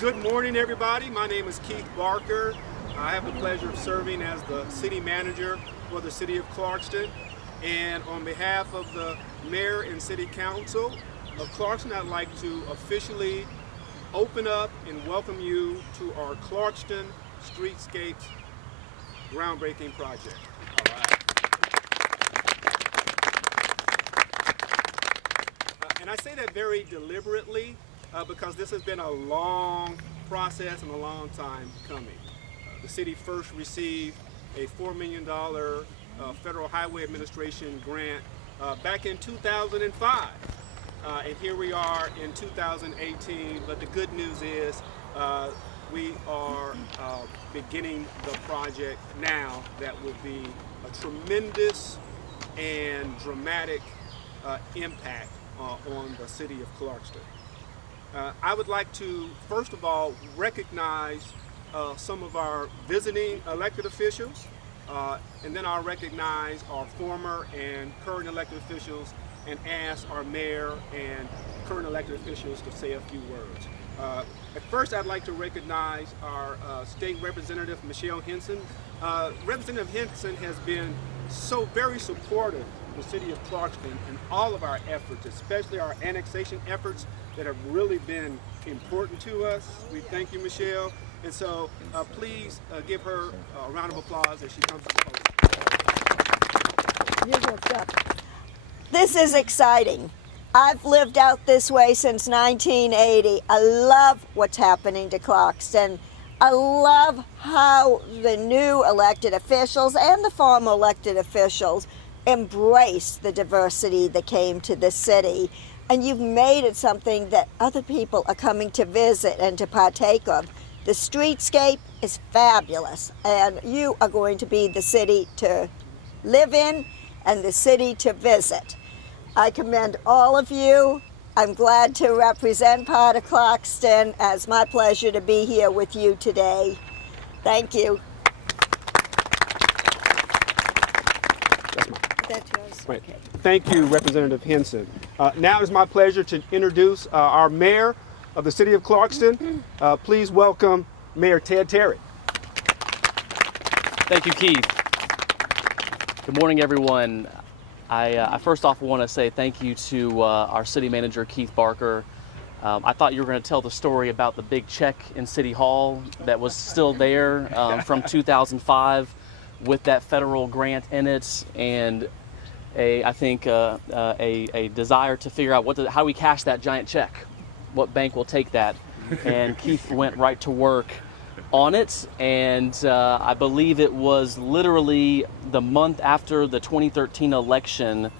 Good morning, everybody. My name is Keith Barker. I have the pleasure of serving as the city manager for the city of Clarkston. And on behalf of the mayor and city council of Clarkston, I'd like to officially open up and welcome you to our Clarkston Streetscape groundbreaking project. All right. And I say that very deliberately because this has been a long process and a long time coming. The city first received a $4 million Federal Highway Administration grant back in 2005. And here we are in 2018, but the good news is we are beginning the project now that will be a tremendous and dramatic impact on the city of Clarkston. I would like to, first of all, recognize some of our visiting elected officials, and then I'll recognize our former and current elected officials and ask our mayor and current elected officials to say a few words. At first, I'd like to recognize our state representative, Michelle Henson. Representative Henson has been so very supportive of the city of Clarkston in all of our efforts, especially our annexation efforts that have really been important to us. We thank you, Michelle. And so please give her a round of applause as she comes to the podium. This is exciting. I've lived out this way since 1980. I love what's happening to Clarkston. I love how the new elected officials and the former elected officials embrace the diversity that came to this city. And you've made it something that other people are coming to visit and to partake of. The streetscape is fabulous, and you are going to be the city to live in and the city to visit. I commend all of you. I'm glad to represent part of Clarkston. It's my pleasure to be here with you today. Thank you. That's yours. Right. Okay. Thank you, Representative Henson. Now it's my pleasure to introduce our mayor of the city of Clarkston. Please welcome Mayor Ted Terry. Thank you, Keith. Good morning, everyone. I first off want to say thank you to our city manager, Keith Barker. I thought you were going to tell the story about the big check in City Hall that was still there from 2005 with that federal grant in it, and I think a desire to figure out how we cash that giant check. What bank will take that? And Keith went right to work on it, and I believe it was literally the month after the 2013 election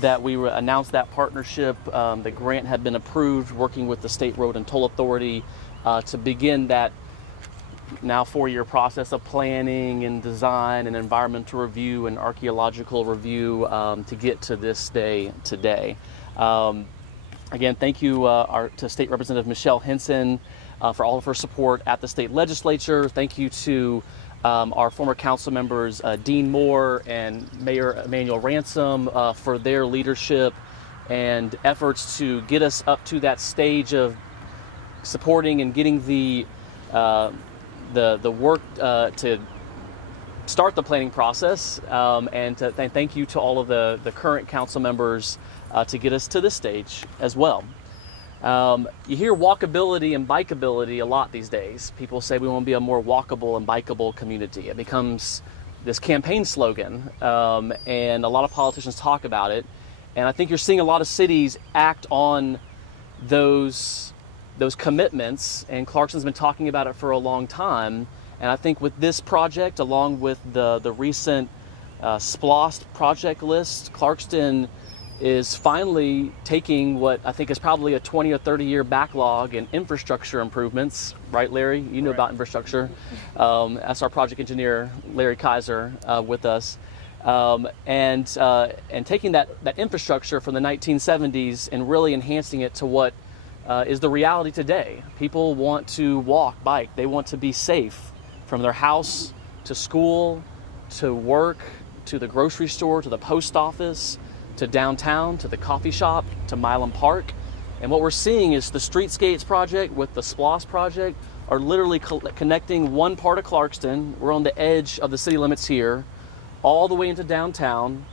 that we announced that partnership. The grant had been approved, working with the State Road and Toll Authority to begin that now 4-year process of planning and design and environmental review and archaeological review to get to this day today. Again, thank you to State Representative Michelle Henson for all of her support at the state legislature. Thank you to our former council members, Dean Moore and Mayor Emmanuel Ransom, for their leadership and efforts to get us up to that stage of supporting and getting the work to start the planning process, and to thank you to all of the current council members to get us to this stage as well. You hear walkability and bikeability a lot these days. People say we want to be a more walkable and bikeable community. It becomes this campaign slogan, and a lot of politicians talk about it. And I think you're seeing a lot of cities act on those commitments, and Clarkston's been talking about it for a long time. And I think with this project, along with the recent SPLOST project list, Clarkston is finally taking what I think is probably a 20 or 30 year backlog in infrastructure improvements, right, Larry? You know about infrastructure. That's our project engineer, Larry Kaiser, with us. And taking that infrastructure from the 1970s and really enhancing it to what is the reality today. People want to walk, bike. They want to be safe from their house to school, to work, to the grocery store, to the post office, to downtown, to the coffee shop, to Milam Park. And what we're seeing is the Streetscapes project with the SPLOS project are literally connecting one part of Clarkston. We're on the edge of the city limits here, all the way into downtown,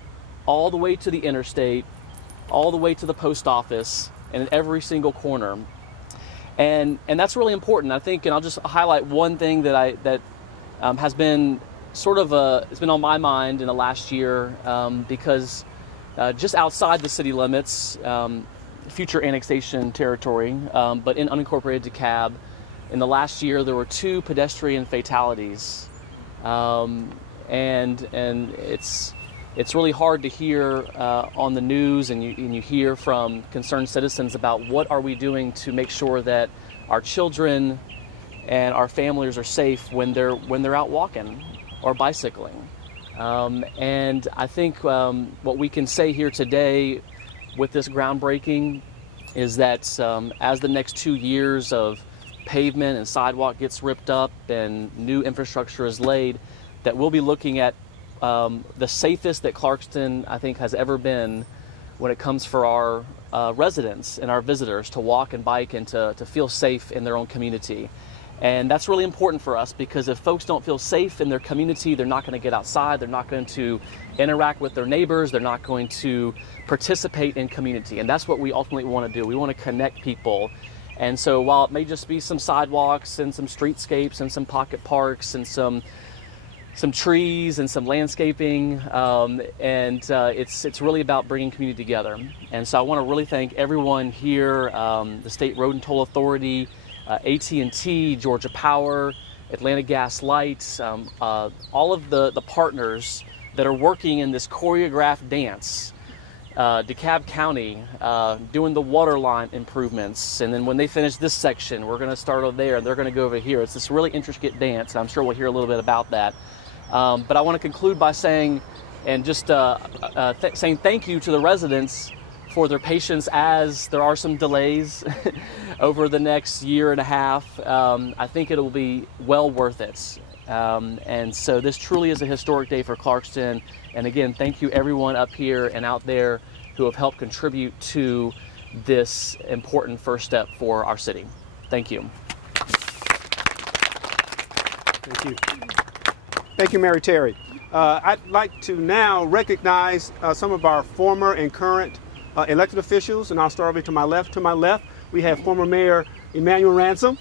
all the way to the interstate, all the way to the post office, and in every single corner. And that's really important, I think. And I'll just highlight one thing that has been sort of it's been on my mind in the last year, because just outside the city limits, future annexation territory, but in unincorporated DeKalb, in the last year there were 2 pedestrian fatalities, and it's really hard to hear on the news, and you hear from concerned citizens about what are we doing to make sure that our children and our families are safe when they're out walking or bicycling. And I think what we can say here today with this groundbreaking is that as the next 2 years of pavement and sidewalk gets ripped up and new infrastructure is laid, that we'll be looking at the safest that Clarkston, I think, has ever been when it comes for our residents and our visitors to walk and bike and to feel safe in their own community. And that's really important for us, because if folks don't feel safe in their community, they're not going to get outside, they're not going to interact with their neighbors, they're not going to participate in community. And that's what we ultimately want to do. We want to connect people. And so while it may just be some sidewalks and some streetscapes and some pocket parks and some trees and some landscaping, it's really about bringing community together. And so I want to really thank everyone here, the State Road and Toll Authority, AT&T, Georgia Power, Atlanta Gas Light, all of the partners that are working in this choreographed dance. DeKalb County doing the water line improvements, and then when they finish this section, we're going to start over there and they're going to go over here. It's this really intricate dance, and I'm sure we'll hear a little bit about that. But I want to conclude by saying, and just saying thank you to the residents for their patience as there are some delays over the next year and a half. I think it will be well worth it. And so this truly is a historic day for Clarkston. And again, thank you everyone up here and out there who have helped contribute to this important first step for our city. Thank you. Thank you. Thank you, Mary Terry. I'd like to now recognize some of our former and current elected officials, and I'll start over to my left. To my left, we have former Mayor Emmanuel Ransom.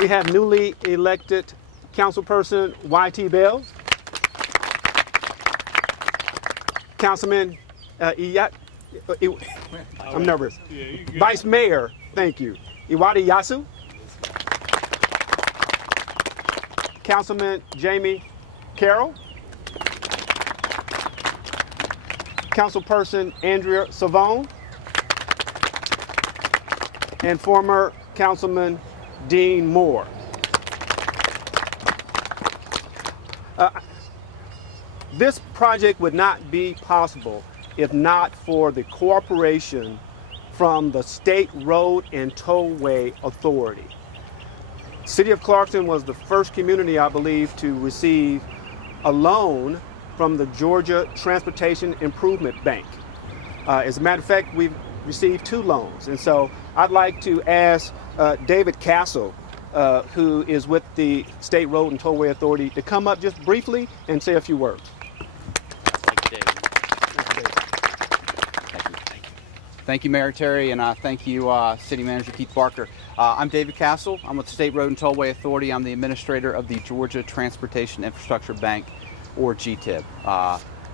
We have newly elected Councilperson Y.T. Bell. Councilman I'm nervous. Vice Mayor, thank you, Iwadi Yasu. Councilman Jamie Carroll. Councilperson Andrea Savone. And former Councilman Dean Moore. This project would not be possible if not for the cooperation from the State Road and Tollway Authority. City of Clarkston was the first community, I believe, to receive a loan from the Georgia Transportation Improvement Bank. As a matter of fact, we've received 2 loans. And so I'd like to ask David Castle, who is with the State Road and Tollway Authority, to come up just briefly and say a few words. Thank you, David. Thank you, David. Thank you, Mayor Terry, and thank you, City Manager Keith Barker. I'm David Castle. I'm with the State Road and Tollway Authority. I'm the administrator of the Georgia Transportation Infrastructure Bank, or GTIB.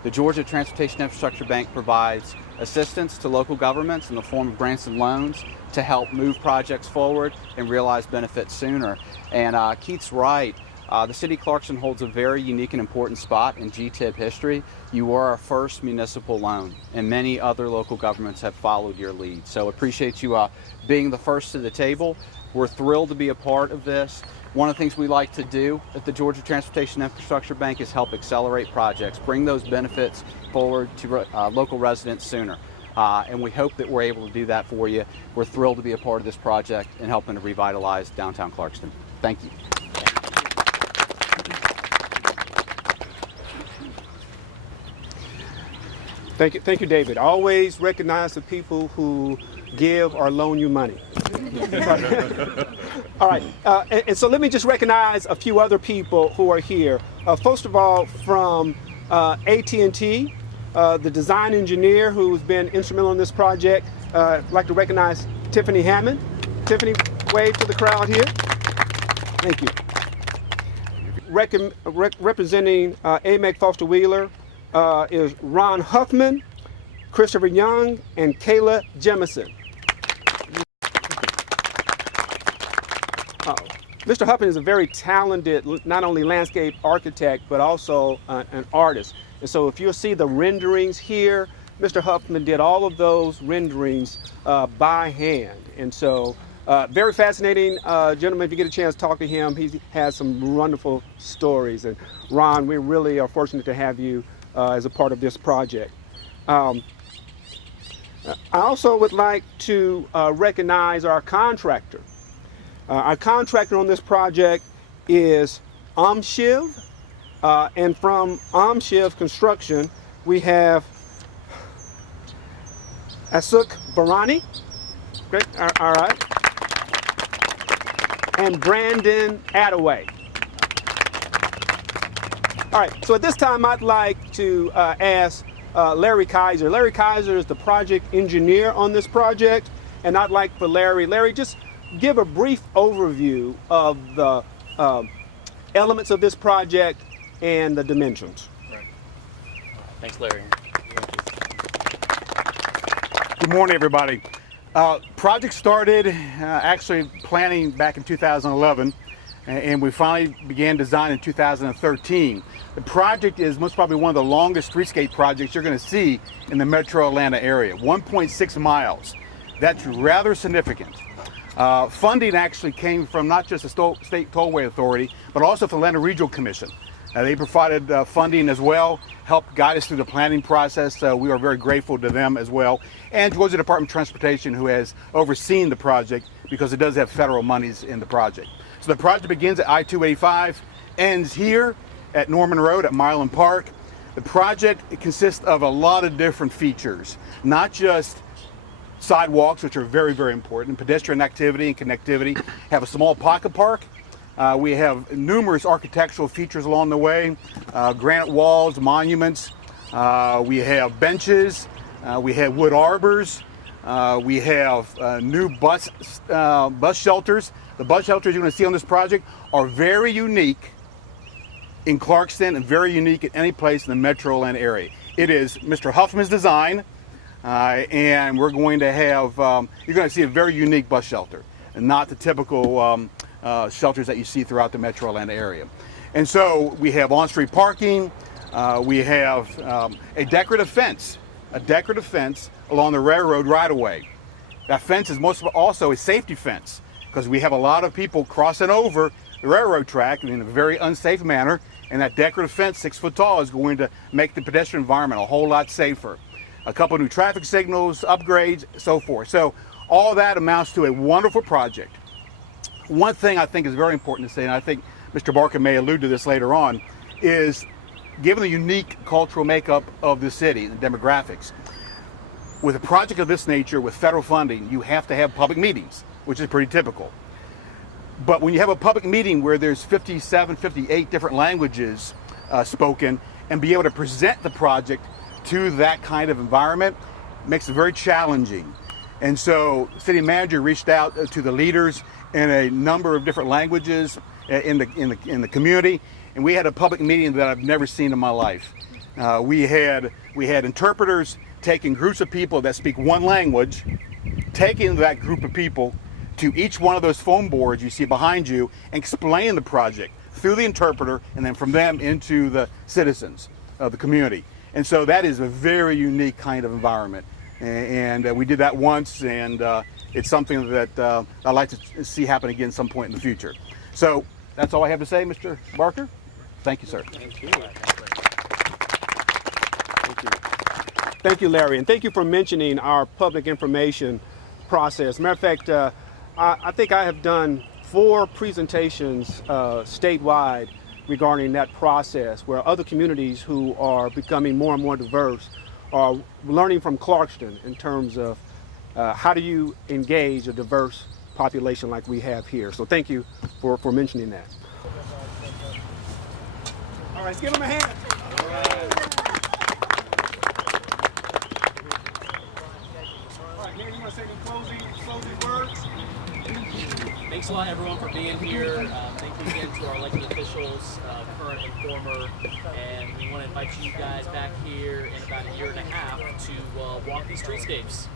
The Georgia Transportation Infrastructure Bank provides assistance to local governments in the form of grants and loans to help move projects forward and realize benefits sooner. And Keith's right. The City of Clarkston holds a very unique and important spot in GTIB history. You were our first municipal loan, and many other local governments have followed your lead. So appreciate you being the first to the table. We're thrilled to be a part of this. One of the things we like to do at the Georgia Transportation Infrastructure Bank is help accelerate projects, bring those benefits forward to local residents sooner. And we hope that we're able to do that for you. We're thrilled to be a part of this project and helping to revitalize downtown Clarkston. Thank you. Thank you, David. Always recognize the people who give or loan you money. All right, and so let me just recognize a few other people who are here. First of all, from AT&T, the design engineer who's been instrumental in this project. I'd like to recognize Tiffany Hammond. Tiffany, wave to the crowd here. Thank you. Representing AMEC Foster Wheeler is Ron Huffman, Christopher Young, and Kayla Jemison. Mr. Huffman is a very talented, not only landscape architect, but also an artist. And so if you'll see the renderings here, Mr. Huffman did all of those renderings by hand. And so very fascinating gentleman. If you get a chance to talk to him, he has some wonderful stories. And Ron, we really are fortunate to have you as a part of this project. I also would like to recognize our contractor. Our contractor on this project is Amshiv, and from Amshiv Construction, we have Asuk Barani, great, all right, and Brandon Attaway. All right, so at this time, I'd like to ask Larry Kaiser. Larry Kaiser is the project engineer on this project, and I'd like for Larry, just give a brief overview of the elements of this project and the dimensions. Right. Thanks, Larry. Good morning, everybody. Project started actually planning back in 2011, and we finally began design in 2013. The project is most probably one of the longest streetscape projects you're going to see in the metro Atlanta area, 1.6 miles. That's rather significant. Funding actually came from not just the State Tollway Authority, but also from the Atlanta Regional Commission. They provided funding as well, helped guide us through the planning process, so we are very grateful to them as well. And Georgia Department of Transportation, who has overseen the project because it does have federal monies in the project. So the project begins at I-285, ends here at Norman Road at Milan Park. The project consists of a lot of different features, not just sidewalks, which are very, very important, pedestrian activity and connectivity, have a small pocket park. We have numerous architectural features along the way, granite walls, monuments. We have benches. We have wood arbors. We have new bus shelters. The bus shelters you're going to see on this project are very unique in Clarkston and very unique in any place in the metro Atlanta area. It is Mr. Huffman's design. And we're going to have, you're going to see a very unique bus shelter, and not the typical shelters that you see throughout the metro Atlanta area. And so we have on-street parking, we have a decorative fence along the railroad right-of-way. That fence is also a safety fence, because we have a lot of people crossing over the railroad track in a very unsafe manner, and that decorative fence, 6 foot tall, is going to make the pedestrian environment a whole lot safer. A couple new traffic signals, upgrades, so forth. So all that amounts to a wonderful project. One thing I think is very important to say, and I think Mr. Barker may allude to this later on, is given the unique cultural makeup of the city, the demographics, with a project of this nature, with federal funding, you have to have public meetings, which is pretty typical. But when you have a public meeting where there's 57, 58 different languages spoken, and be able to present the project to that kind of environment makes it very challenging. And so city manager reached out to the leaders in a number of different languages in the community, and we had a public meeting that I've never seen in my life. We had interpreters taking groups of people that speak one language, taking that group of people to each one of those phone boards you see behind you, and explain the project through the interpreter, and then from them into the citizens of the community. And so that is a very unique kind of environment. And we did that once, and it's something that I'd like to see happen again some point in the future. So that's all I have to say, Mr. Barker. Thank you, sir. Thank you. Thank you, Larry. And thank you for mentioning our public information process. Matter of fact, I think I have done 4 presentations statewide regarding that process, where other communities who are becoming more and more diverse are learning from Clarkston in terms of how do you engage a diverse population like we have here. So thank you for mentioning that. All right, let's give them a hand. All right, Mayor, you want to say any closing words? Thanks a lot, everyone, for being here. Thank you again to our elected officials, current and former. And we want to invite you guys back here in about a year and a half to walk these streetscapes.